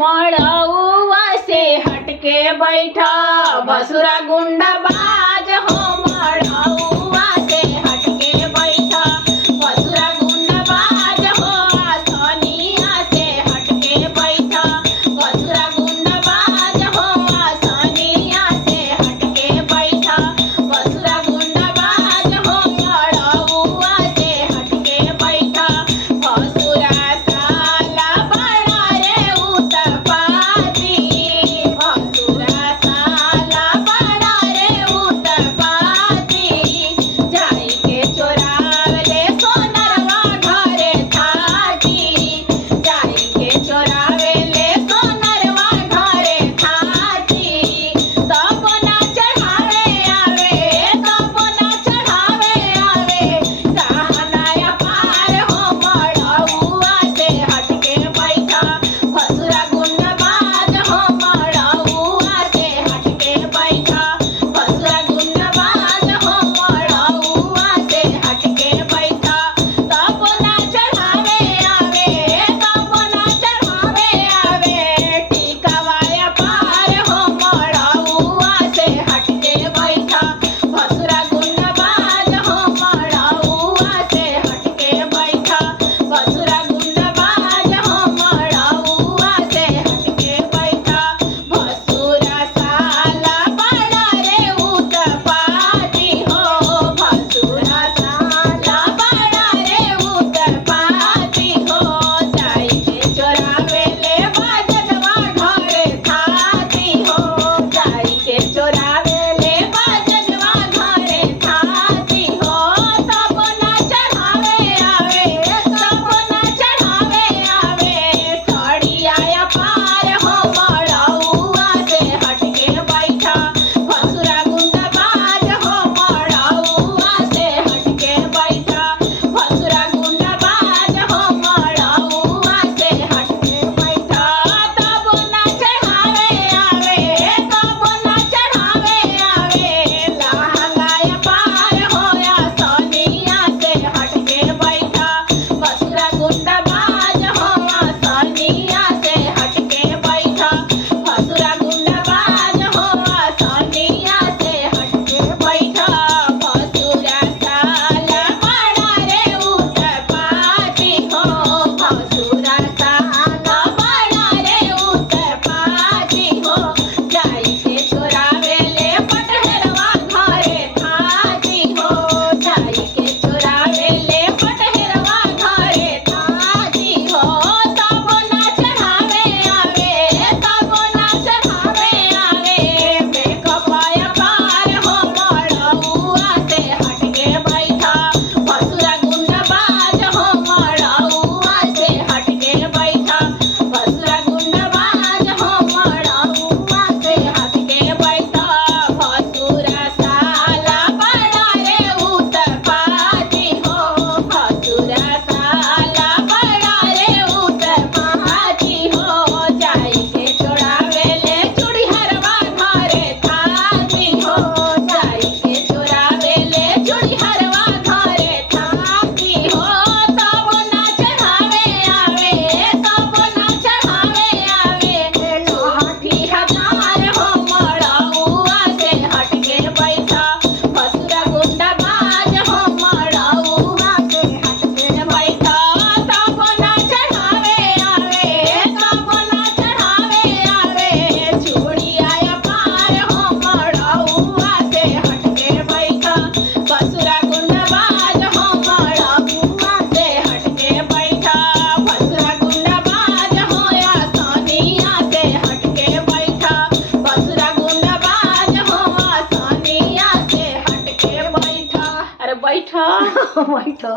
मड़उआ से हटके बैठा भसुरा गुंडा बाज हो। मड़उआ से हटके बैठा भसुरा गुंडा बाज हो। आसनिया से हटके बैठा भसुरा गुंडा बाज हो। आसनिया से हटके बैठा भसुरा गुंडा बाज हो। मड़उआ से हटके बैठा भसुरा साला बड़ा रे उत्पाती। भसुरा साला बड़ा रे उत्पाती। जाई के चोरावले सोनरवा घरे थाकी। जाई के चोरावले सोनरवा घरे थाकी। तब ना चढ़ावे आवे तब ना चढ़ावे आवे सहनाया पार हो। मड़उआ से हटके बैठा भसुरा गुंडा बाज हो। मड़उआ से हटके बैठा भसुरा गुंडा बाज हो। मड़उआ से हटके बैठा तब ना चढ़ावे आवे तब ना चढ़ावे आवे टिकवाया पार हो। मड़उआ से हटके बैठा भसुरा गुंडा बाज हो। मड़उआ से हटके बैठा भसुरा गुंडा बाज हो। मड़उआ से हटके बैठा भसुरा साला बड़ा रे उत्पाती हो। भसुरा साला बड़ा रे उत्पाती हो। जाई के चोरावेले बाजनवा घरे थाती हो। जाई के चोरावेले बाजनवा घरे थाती हो। तब ना चढ़ावे आवे तब ना चढ़ावे आवे सड़िया पार हो। मड़उआ से हटके बैठा भसुरा गुंडा बाज हो। मड़उआ से हटके बैठा भसुरा गुंडा बाज हो। मड़उआ से हटके बैठा तब ना चढ़ावे आवे तब ना चढ़ावे आवे लहंगाया पार हो। आसनिया से हटके बैठा भसुरा गुंडा बाज हो। आसनिया से हटके बैठा भसुरा गुंडा बाज हो। आसनिया से हटके बैठा भसुरा साला बड़ा रे उत्पाती हो। भसुरा साला बड़ा रे उत्पाती हो। जाई के चोरावेले पटहेरवा घरे थाती हो। जाई के चोरावेले पटहेरवा घरे थाती हो। तब ना चढ़ावे आवे तब ना चढ़ावे आवे मेकअपया पार हो। मड़उआ से हटके बैठा भसुरा गुंडा बाज हो। मड़उआ से हटके बैठा भसुरा गुंडा बाज हो। मड़उआ से हटके बैठा भसुरा साला बड़ा रे उत्पाती हो। भसुरा साला बड़ा रे उत्पाती हो। जाई के चोरावेले चूड़ीहरवा घरे थाती हो। जाई के चोरावेले चूड़ीहरवा घरे थाती हो। तब ना चढ़ावे आवे तब ना चढ़ावे आवे लाठी हजार हो। मड़उआ से हटके बैठा भसुरा गुंडा बाज हो। मड़उआ से हटके बैठा तब ना चढ़ावे आवे तब ना चढ़ावे आवे चूड़िया पार हो। मड़उआ से हटके बैठा भसुरा गुंडा बाज हो। मड़उआ से हटके बैठा भसुरा गुंडा बाज हो। आसनिया से हटके बैठा भसुरा गुंडा बाज हो। आसनिया से हटके बैठा। अरे बैठा बैठो